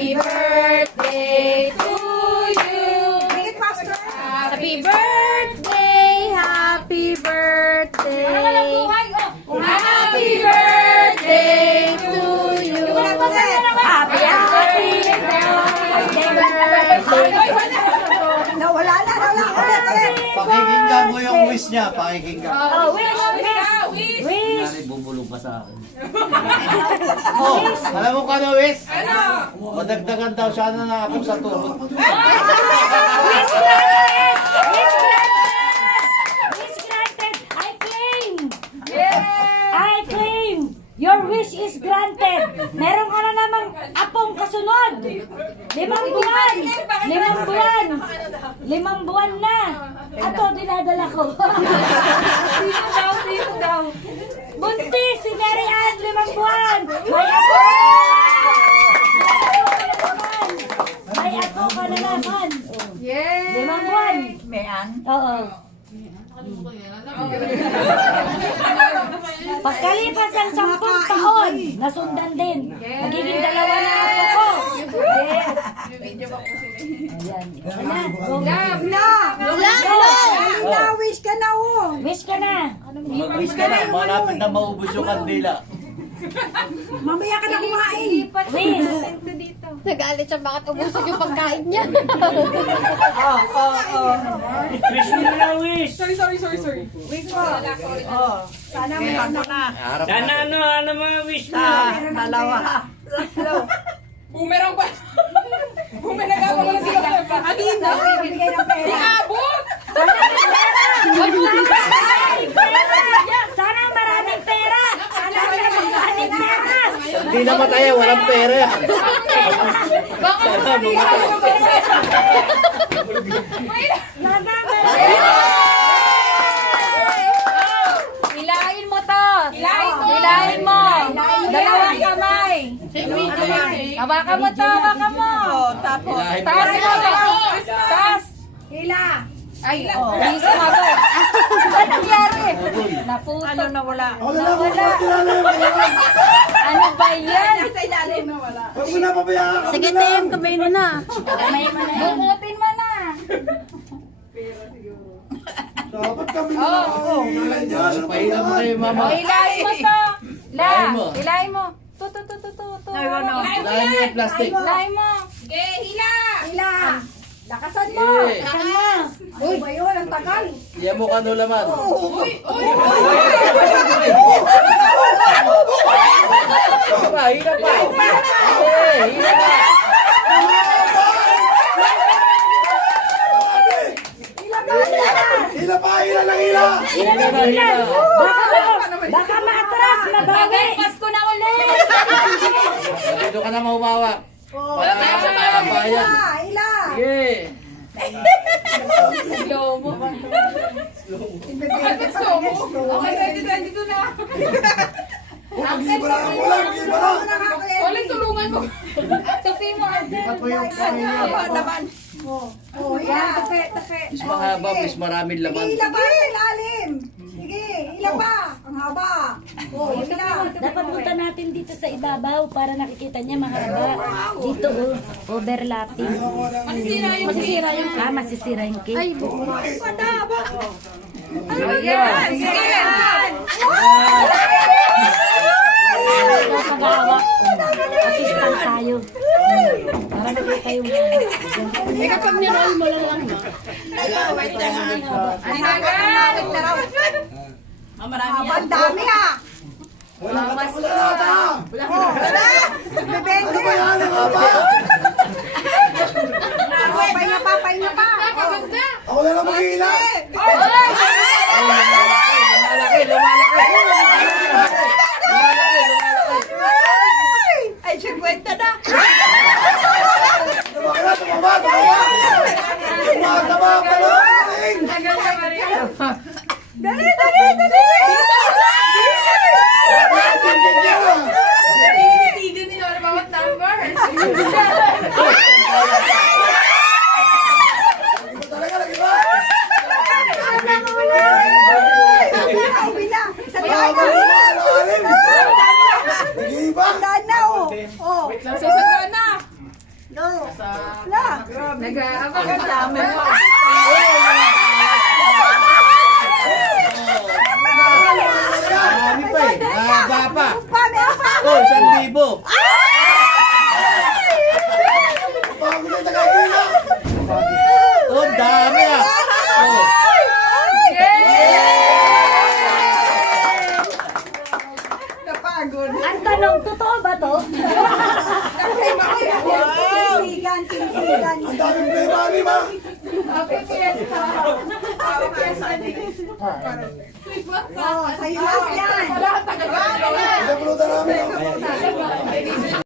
Happy birthday to you. Happy birthday, happy birthday. Happy birthday to you. Happy birthday. Nawala na. Pakikinggan mo yung wish niya, pakikinggan. Oh, wish. Nangyari, bubulong pa sa akin. Oh, alam mo ka na, wish? Ano? Madagdagan daw siya na ako sa tulog. Wish granted! Wish granted! Wish granted! I claim! I claim! Your wish is granted! Meron ka na namang apong kasunod! 5 buwan! 5 buwan! 5 buwan na! Ato, dinadala ko. Sino daw? Buntis! Si Mary Ann, 5 buwan! May apo! May apo ka na naman! 5 buwan! Mayan. Oo. Pagkalipas ng 10 taon, nasundan din. Magiging 2 na ako ko. Yes. Ayan. Na, wish ka na Wish ka na. Mag-wish ka na, malapit na maubos yung kandila. Mamaya ka na kumain. Wish. Nagalit siya bakit ubusog yung pagkain niya. Wish mo na wish. Wish mo. Sana may ano na. Sana ano mga wish mo? Dalawa. Bumerang pa. Bumerang ako lang sila. Atin na. Bigay ng pera. Abot! Sana maraming pera. Sana maraming pera. Hindi na mataya, walang pera yan. Baka Sana bumatay. Hilahin mo to. Hilahin mo. Hilahin mo. Dalawang kamay. Hawakan mo to, hawakan mo. Tapos. Ilahin mo. Taas mo. Taas. Hila. Ay, hindi sumagot. Ano nangyari? Naputo. Ano nawala? Nawala. Ano ba yan? Sa ilalim nawala. Sige, Tim, kamay mo na. Bumutin mo na. Pahiram mo kayo, mama. O, hilahin mo to. Hilahin mo. Hilahin mo. Tu. Ilahin mo yung plastic. Hilahin mo. Sige, hila! Hila. Lakasan mo. Eh, Lakasan mo. Ano ba yun? Ang tagal. Iyan mo ka no laman. Hila pa. Eh, hila pa. Hila pa. Hila na, hila. Baka maatras, mabawi. Pasko na ulit. Dito ka na maumawa. Para sa bayan. Hila. Sige. Okay, ready to na. Ulit tulungan mo. Tupi mo. Naman. Oh, hila. Tape. Mas mahaba, mas maraming laman. Hila pa sa ilalim. Sige, hila pa. Ang haba. Oh, hila. Dapat punta natin dito sa ibabaw para nakikita niya mahaba. Dito, overlapping. Masisira yung cake. Masisira yung cake. Ay, Ayan. Sige. mag-aawak. Assistant tayo. Para nakita yung... Kapag niroll mo lang. Ang dami ah. Wala. Bibente. Pahinga pa. Napaganda. Ako na lang mag-iila. Ay, 50 na. Tumaba. Tumataba pa lang. Dali. Tinitigan nila ang bawat number. Talaga, lagi ba? Nag-aabang ka dami mo. Marami pa eh. Mahaba pa. Meron pa. Oh, 1,000. Bago na tagagila. Oh, dami ah. Oh. Napagod. Ang tanong, totoo ba to? Tintigan, tintigan. Ang daming play money, ma. Happy Fiesta. Happy Fiesta. Oh, sa'yo lahat yan. Wala, tagal-tagal. Pinapulutan namin. oh. Ayan, ayan.